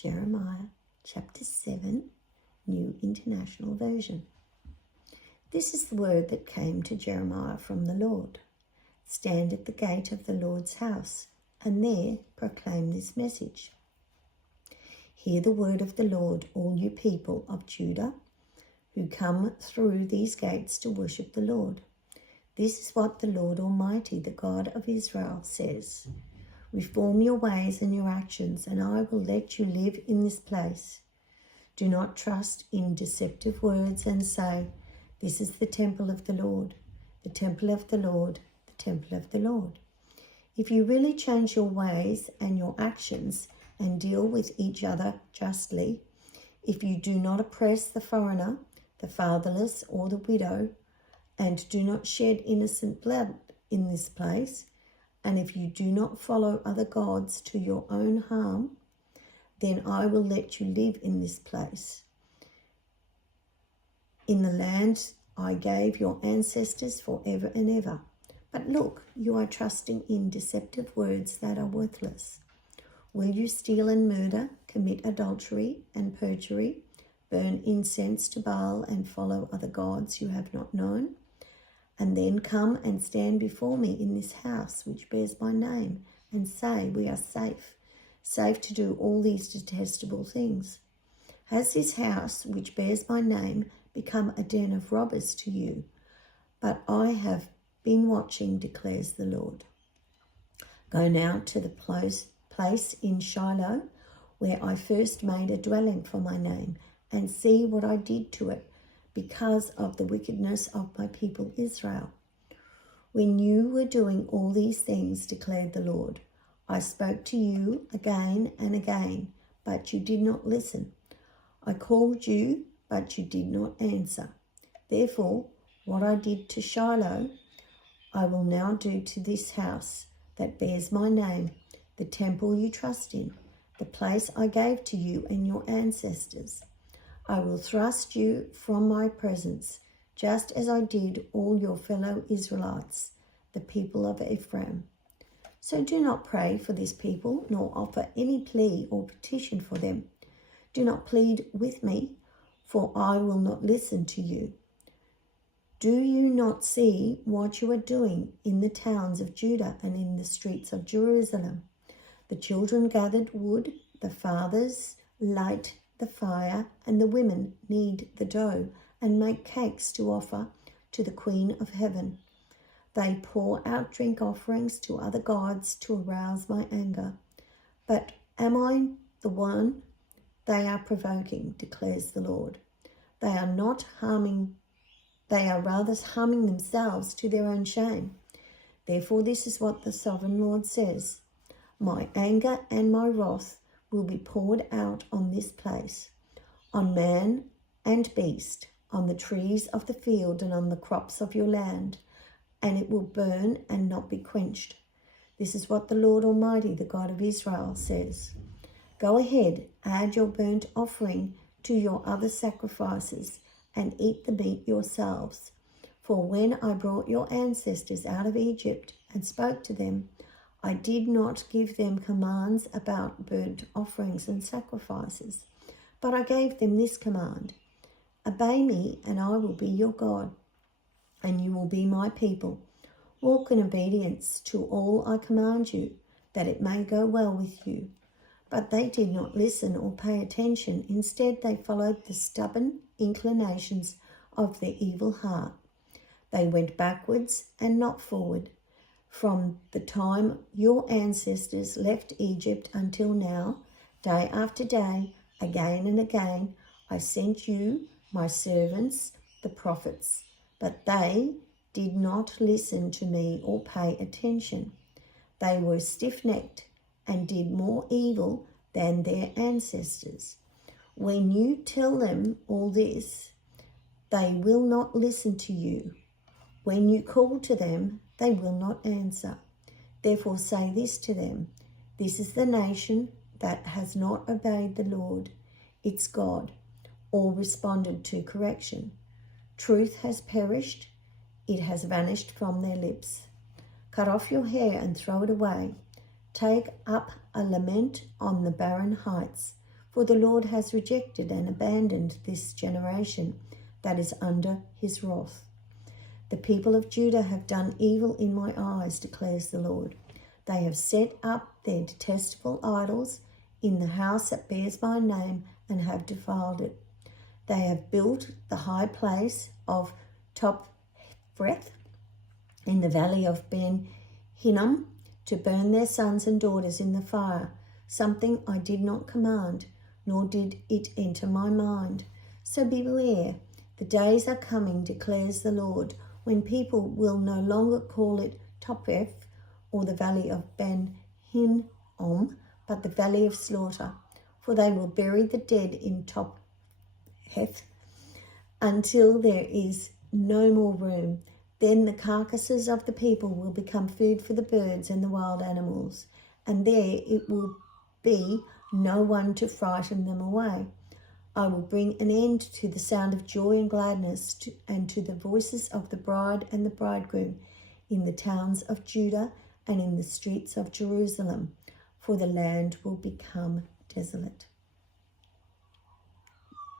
Jeremiah chapter 7, New International Version. This is the word that came to Jeremiah from the Lord. Stand at the gate of the Lord's house, and there proclaim this message. Hear the word of the Lord, all you people of Judah, who come through these gates to worship the Lord. This is what the Lord Almighty, the God of Israel, says. Reform your ways and your actions, and I will let you live in this place. Do not trust in deceptive words and say, this is the temple of the Lord, the temple of the Lord, the temple of the Lord. If you really change your ways and your actions and deal with each other justly, if you do not oppress the foreigner, the fatherless, or the widow, and do not shed innocent blood in this place, and if you do not follow other gods to your own harm, then I will let you live in this place, in the land I gave your ancestors forever and ever. But look, you are trusting in deceptive words that are worthless. Will you steal and murder, commit adultery and perjury, burn incense to Baal and follow other gods you have not known? And then come and stand before me in this house which bears my name, and say, we are safe to do all these detestable things. Has this house which bears my name become a den of robbers to you? But I have been watching, declares the Lord. Go now to the place in Shiloh, where I first made a dwelling for my name, and see what I did to it, because of the wickedness of my people Israel. When you were doing all these things, declared the Lord, I spoke to you again and again, but you did not listen. I called you, but you did not answer. Therefore, what I did to Shiloh, I will now do to this house that bears my name, the temple you trust in, the place I gave to you and your ancestors. I will thrust you from my presence, just as I did all your fellow Israelites, the people of Ephraim. So do not pray for this people, nor offer any plea or petition for them. Do not plead with me, for I will not listen to you. Do you not see what you are doing in the towns of Judah and in the streets of Jerusalem? The children gathered wood, the fathers light the fire, and the women knead the dough and make cakes to offer to the Queen of Heaven. They pour out drink offerings to other gods to arouse my anger. But am I the one they are provoking, declares the Lord. They are rather harming themselves to their own shame. Therefore, this is what the sovereign Lord says. My anger and my wrath will be poured out on this place, on man and beast, on the trees of the field and on the crops of your land, and it will burn and not be quenched. This is what the Lord Almighty, the God of Israel, says. Go ahead, add your burnt offering to your other sacrifices, and eat the meat yourselves. For when I brought your ancestors out of Egypt and spoke to them, I did not give them commands about burnt offerings and sacrifices, but I gave them this command: obey me, and I will be your God, and you will be my people. Walk in obedience to all I command you, that it may go well with you. But they did not listen or pay attention. Instead, they followed the stubborn inclinations of their evil heart. They went backwards and not forward. From the time your ancestors left Egypt until now, day after day, again and again, I sent you my servants, the prophets, but they did not listen to me or pay attention. They were stiff-necked and did more evil than their ancestors. When you tell them all this, they will not listen to you. When you call to them, they will not answer. Therefore say this to them: this is the nation that has not obeyed the Lord, its God, or responded to correction. Truth has perished, it has vanished from their lips. Cut off your hair and throw it away. Take up a lament on the barren heights, For the Lord has rejected and abandoned this generation that is under his wrath. The people of Judah have done evil in my eyes, declares the Lord. They have set up their detestable idols in the house that bears my name and have defiled it. They have built the high place of Tophreth in the valley of Ben Hinnom to burn their sons and daughters in the fire, something I did not command, nor did it enter my mind. So beware, the days are coming, declares the Lord, when people will no longer call it Tophreth or the valley of Ben Hinnom, but the valley of slaughter, for they will bury the dead in Tophreth until there is no more room. Then the carcasses of the people will become food for the birds and the wild animals, and there it will be no one to frighten them away. I will bring an end to the sound of joy and gladness and to the voices of the bride and the bridegroom in the towns of Judah and in the streets of Jerusalem, for the land will become desolate.